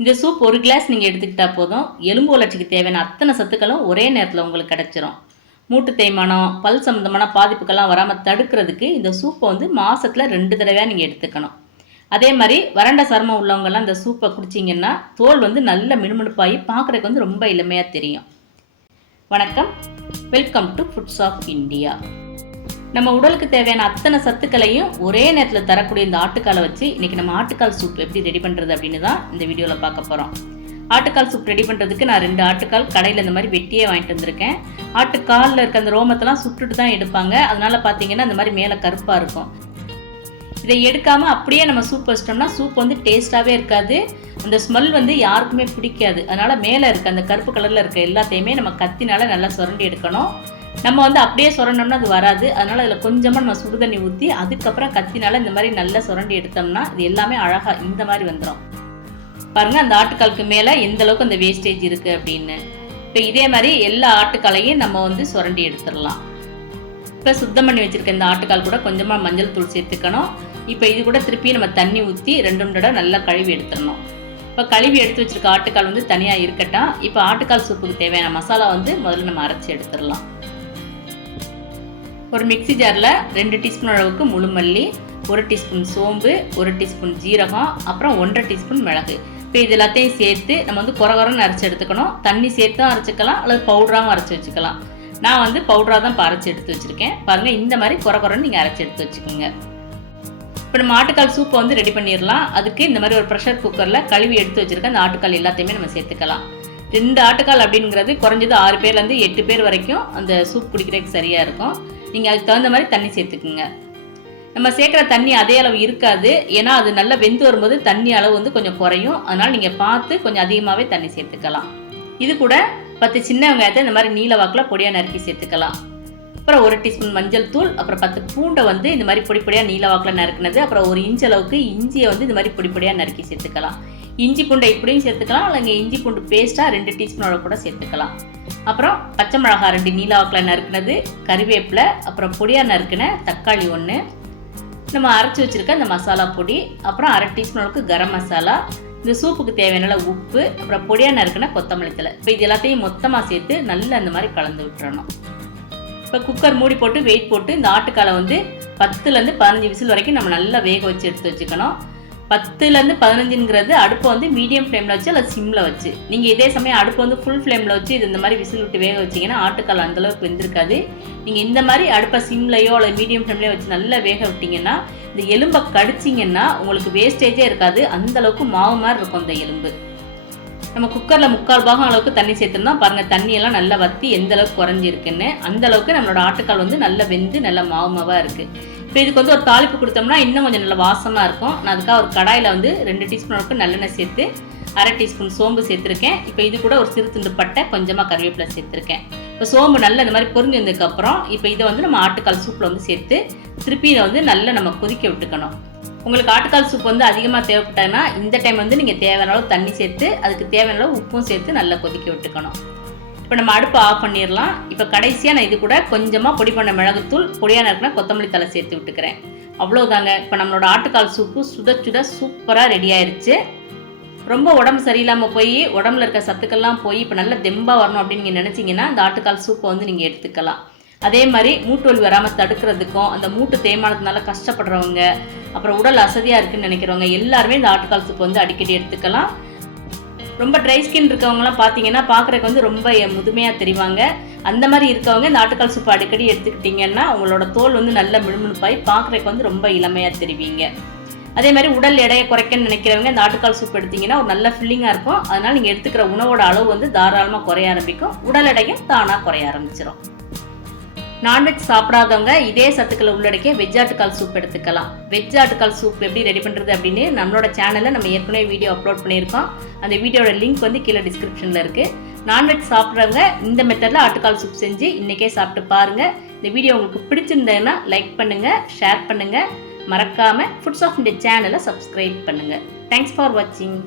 இந்த சூப் ஒரு கிளாஸ் நீங்கள் எடுத்துக்கிட்டா போதும். எலும்பு வளர்ச்சிக்கு தேவையான அத்தனை சத்துக்களும் ஒரே நேரத்தில் உங்களுக்கு கிடைச்சிரும். மூட்டு தேய்மானம், பல் சம்மந்தமான பாதிப்புகள்லாம் வராமல் தடுக்கிறதுக்கு இந்த சூப்பை வந்து மாதத்தில் 2 தடவையாக நீங்கள் எடுத்துக்கணும். அதே மாதிரி வறண்ட சருமம் உள்ளவங்கெல்லாம் இந்த சூப்பை குடிச்சிங்கன்னா தோல் வந்து நல்ல மினுமினுப்பாகி பார்க்குறதுக்கு வந்து ரொம்ப இளமையாக தெரியும். வணக்கம், welcome to foods of India. நம்ம உடலுக்கு தேவையான அத்தனை சத்துக்களையும் ஒரே நேரத்தில் தரக்கூடிய இந்த ஆட்டுக்காலை வச்சு இன்றைக்கி நம்ம ஆட்டுக்கால் சூப் எப்படி ரெடி பண்ணுறது அப்படின்னு தான் இந்த வீடியோவில் பார்க்க போகிறோம். ஆட்டுக்கால் சூப் ரெடி பண்ணுறதுக்கு நான் 2 ஆட்டுக்கால் கடையில் இந்த மாதிரி வெட்டியே வாங்கிட்டு வந்திருக்கேன். ஆட்டுக்காலில் இருக்க அந்த ரோமத்தெல்லாம் சுட்டுட்டு தான் எடுப்பாங்க. அதனால் பார்த்தீங்கன்னா இந்த மாதிரி மேலே கருப்பாக இருக்கும். இதை எடுக்காமல் அப்படியே நம்ம சூப் வச்சிட்டோம்னா சூப் வந்து டேஸ்ட்டாகவே இருக்காது. அந்த ஸ்மெல் வந்து யாருக்குமே பிடிக்காது. அதனால் மேலே இருக்க அந்த கருப்பு கலரில் இருக்க எல்லாத்தையுமே நம்ம கத்தினால நல்லா சுரண்டி எடுக்கணும். நம்ம வந்து அப்படியே சுரண்டோம்னா அது வராது. அதனால் அதில் கொஞ்சமாக நம்ம சுடுதண்ணி ஊற்றி அதுக்கப்புறம் கத்தினால இந்த மாதிரி நல்லா சுரண்டி எடுத்தோம்னா இது எல்லாமே அழகாக இந்த மாதிரி வந்துடும். பாருங்கள், அந்த ஆட்டுக்காலுக்கு மேலே எந்த அளவுக்கு அந்த வேஸ்டேஜ் இருக்குது அப்படின்னு. இப்போ இதே மாதிரி எல்லா ஆட்டுக்காலையும் நம்ம வந்து சுரண்டி எடுத்துடலாம். இப்போ சுத்தம் பண்ணி வச்சுருக்க இந்த ஆட்டுக்கால் கூட கொஞ்சமாக மஞ்சள் தூள் சேர்த்துக்கணும். இப்போ இது கூட திருப்பி நம்ம தண்ணி ஊற்றி 2 தடவை நல்லா கழுவி எடுத்துடணும். இப்போ கழுவி எடுத்து வச்சுருக்க ஆட்டுக்கால் வந்து தனியாக இருக்கட்டும். இப்போ ஆட்டுக்கால் சூப்புக்கு தேவையான மசாலா வந்து முதல்ல நம்ம அரைச்சி எடுத்துடலாம். ஒரு மிக்சி ஜாரில் 2 டீஸ்பூன் அளவுக்கு முழு மல்லி, 1 டீஸ்பூன் சோம்பு, 1 டீஸ்பூன் ஜீரகம், அப்புறம் 1.5 டீஸ்பூன் மிளகு. இப்போ இது எல்லாத்தையும் சேர்த்து நம்ம வந்து குறகுறன்னு அரைச்சி எடுத்துக்கணும். தண்ணி சேர்த்தும் அரைச்சிக்கலாம் அல்லது பவுடராகவும் அரைச்சி வச்சுக்கலாம். நான் வந்து பவுடராக தான் அரைச்சி எடுத்து வச்சுருக்கேன். பாருங்கள், இந்த மாதிரி குறகுறன்னு நீங்கள் அரைச்சி எடுத்து வச்சுக்கோங்க. இப்போ நம்ம ஆட்டுக்கால் சூப்பை வந்து ரெடி பண்ணிடலாம். அதுக்கு இந்த மாதிரி ஒரு ப்ரெஷர் குக்கரில் கழுவி எடுத்து வச்சுருக்க அந்த ஆட்டுக்கால் எல்லாத்தையுமே நம்ம சேர்த்துக்கலாம். 2 ஆட்டுக்கால் அப்படிங்கிறது குறைஞ்சது 6 பேர்லேருந்து 8 பேர் வரைக்கும் அந்த சூப் குடிக்கிறதுக்கு சரியாக இருக்கும். நீங்கள் அதுக்கு தகுந்த மாதிரி தண்ணி சேர்த்துக்குங்க. நம்ம சேர்க்குற தண்ணி அதே அளவு இருக்காது. ஏன்னா அது நல்லா வெந்து வரும்போது தண்ணி அளவு வந்து கொஞ்சம் குறையும். அதனால் நீங்கள் பார்த்து கொஞ்சம் அதிகமாகவே தண்ணி சேர்த்துக்கலாம். இது கூட 10 சின்ன வெங்காயத்தை இந்த மாதிரி நீல வாக்கில் பொடியாக நறுக்கி சேர்த்துக்கலாம். அப்புறம் 1 டீஸ்பூன் மஞ்சள் தூள், அப்புறம் 10 பூண்டை வந்து இந்த மாதிரி பொடிப்பொடியாக நீல வாக்கில் நறுக்குனது, அப்புறம் 1 இன்ச் அளவுக்கு இஞ்சியை வந்து இந்த மாதிரி பொடிப்பொடியாக நறுக்கி சேர்த்துக்கலாம். இஞ்சி பூண்டை இப்படியும் சேர்த்துக்கலாம், இல்லைங்க இஞ்சி பூண்டு பேஸ்ட்டாக 2 டீஸ்பூன் அளவு கூட சேர்த்துக்கலாம். அப்புறம் பச்சை மிளகாய் 2 நீல வாக்கில் நறுக்குனது, கறிவேப்பிலை, அப்புறம் பொடியாக நறுக்குன தக்காளி 1, நம்ம அரைச்சி வச்சுருக்க இந்த மசாலா பொடி, அப்புறம் 1/2 டீஸ்பூன் அளவுக்கு கரம் மசாலா, இந்த சூப்புக்கு தேவையான உப்பு, அப்புறம் பொடியாக நறுக்குன கொத்தமல்லி தழை. இப்போ இது எல்லாத்தையும் மொத்தமாக சேர்த்து நல்லா இந்த மாதிரி கலந்து விட்டுறணும். இப்போ குக்கர் மூடி போட்டு வெயிட் போட்டு இந்த ஆட்டுக்காலை வந்து 10லேருந்து 15 விசில் வரைக்கும் நம்ம நல்லா வேக வச்சு எடுத்து வச்சுக்கணும். 10லேருந்து 15ங்கிறது அடுப்பை வந்து மீடியம் ஃப்ளேமில் வச்சு அல்லது சிம்மில் வச்சு. நீங்கள் இதே சமயம் அடுப்பை வந்து ஃபுல் ஃப்ளேமில் வச்சு இது இந்த மாதிரி விசில் விட்டு வேக வச்சிங்கன்னா ஆட்டுக்கால் அந்தளவுக்கு வெந்திருக்காது. நீங்கள் இந்த மாதிரி அடுப்பை சிம்லையோ அல்லது மீடியம் ஃப்ளேம்லையோ வச்சு நல்லா வேக விட்டிங்கன்னா இந்த எலும்பை கடிச்சிங்கன்னா உங்களுக்கு வேஸ்டேஜே இருக்காது. அந்தளவுக்கு மாவு மாதிரி இருக்கும் இந்த எலும்பு. நம்ம குக்கரில் 3/4 பாகம் அளவுக்கு தண்ணி சேர்த்துருந்தா பாருங்கள், தண்ணியெல்லாம் நல்லா வற்றி எந்த அளவுக்கு குறைஞ்சிருக்குன்னு. அந்தளவுக்கு நம்மளோட ஆட்டுக்கால் வந்து நல்லா வெந்து நல்லா மாவாக இருக்குது. இப்போ இதுக்கு வந்து ஒரு தாளிப்பு கொடுத்தோம்னா இன்னும் கொஞ்சம் நல்லா வாசமாக இருக்கும். நான் அதுக்காக ஒரு கடாயில் வந்து 2 டீஸ்பூன் அளவுக்கு நல்லெண்ணெய் சேர்த்து 1/2 டீஸ்பூன் சோம்பு சேர்த்துருக்கேன். இப்போ இது கூட ஒரு சிறு துண்டு பட்டை, கொஞ்சமாக கறிவேப்பிலை சேர்த்துருக்கேன். இப்போ சோம்பு நல்லா இந்த மாதிரி பொரிஞ்சு வந்ததுக்கப்புறம் இப்போ இதை வந்து நம்ம ஆட்டுக்கால் சூப்பில் வந்து சேர்த்து திருப்பி இதை வந்து நல்லா நம்ம கொதிக்க விட்டுக்கணும். உங்களுக்கு ஆட்டுக்கால் சூப் வந்து அதிகமாக தேவைப்பட்டாங்கன்னா இந்த டைம் வந்து நீங்கள் தேவையான அளவு தண்ணி சேர்த்து அதுக்கு தேவையான அளவு உப்பும் சேர்த்து நல்லா கொதிக்க விட்டுக்கணும். இப்போ நம்ம அடுப்பை ஆஃப் பண்ணிடலாம். இப்போ கடைசியாக நான் இது கூட கொஞ்சமாக பொடி பண்ண மிளகுத்தூள், பொடியாக நறுக்குன கொத்தமல்லி தழை சேர்த்து விட்டுக்கிறேன். அவ்வளோதாங்க. இப்போ நம்மளோட ஆட்டுக்கால் சூப்பு சுட சுட சூப்பராக ரெடி ஆயிடுச்சு. ரொம்ப உடம்பு சரியில்லாமல் போய் உடம்புல இருக்க சத்துக்கள்லாம் போய் இப்போ நல்லா தெம்பாக வரணும் அப்படின்னு நீங்கள் நினச்சிங்கன்னா இந்த ஆட்டுக்கால் சூப்பை வந்து நீங்கள் எடுத்துக்கலாம். அதே மாதிரி மூட்டு வலி வராமல் தடுக்கிறதுக்கும், அந்த மூட்டு தேய்மானத்தினால கஷ்டப்படுறவங்க, அப்புறம் உடல் அசதியாக இருக்குன்னு நினைக்கிறவங்க எல்லாருமே இந்த ஆட்டுக்கால் சூப் வந்து அடிக்கடி எடுத்துக்கலாம். ரொம்ப ட்ரை ஸ்கின் இருக்கவங்கலாம் பார்த்தீங்கன்னா பார்க்குறதுக்கு வந்து ரொம்ப முதுமையாக தெரிவாங்க. அந்த மாதிரி இருக்கவங்க இந்த ஆட்டுக்கால் சூப் அடிக்கடி எடுத்துக்கிட்டிங்கன்னா உங்களோட தோல் வந்து நல்ல மினுமினுப்பாய் பார்க்குறதுக்கு வந்து ரொம்ப இளமையாக தெரிவிங்க. அதே மாதிரி உடல் எடையை குறைக்கணும்னு நினைக்கிறவங்க இந்த ஆட்டுக்கால் சூப் எடுத்திங்கன்னா ஒரு நல்ல ஃபில்லிங்காக இருக்கும். அதனால் நீங்கள் எடுத்துக்கிற உணவோட அளவு வந்து தாராளமாக குறைய ஆரம்பிக்கும். உடல் எடையும் தானாக குறைய ஆரம்பிச்சிடும். நான்வெஜ் சாப்பிடாதவங்க இதே சத்துக்களை உள்ளடக்கிய வெஜ் ஆட்டுக்கால் சூப் எடுத்துக்கலாம். வெஜ் ஆட்டுக்கால் சூப் எப்படி ரெடி பண்ணுறது அப்படின்னு நம்மளோட சேனலில் நம்ம ஏற்கனவே வீடியோ அப்லோட் பண்ணியிருக்கோம். அந்த வீடியோட லிங்க் வந்து கீழே டிஸ்கிரிப்ஷனில் இருக்குது. நான்வெஜ் சாப்பிட்றவங்க இந்த மெத்தடில் ஆட்டுக்கால் சூப் செஞ்சு இன்றைக்கே சாப்பிட்டு பாருங்கள். இந்த வீடியோ உங்களுக்கு பிடிச்சிருந்ததுன்னா லைக் பண்ணுங்கள், ஷேர் பண்ணுங்கள். மறக்காமல் ஃபுட்ஸ் ஆஃப் இந்தியா சேனலை சப்ஸ்கிரைப் பண்ணுங்கள். தேங்க்ஸ் ஃபார் வாட்சிங்.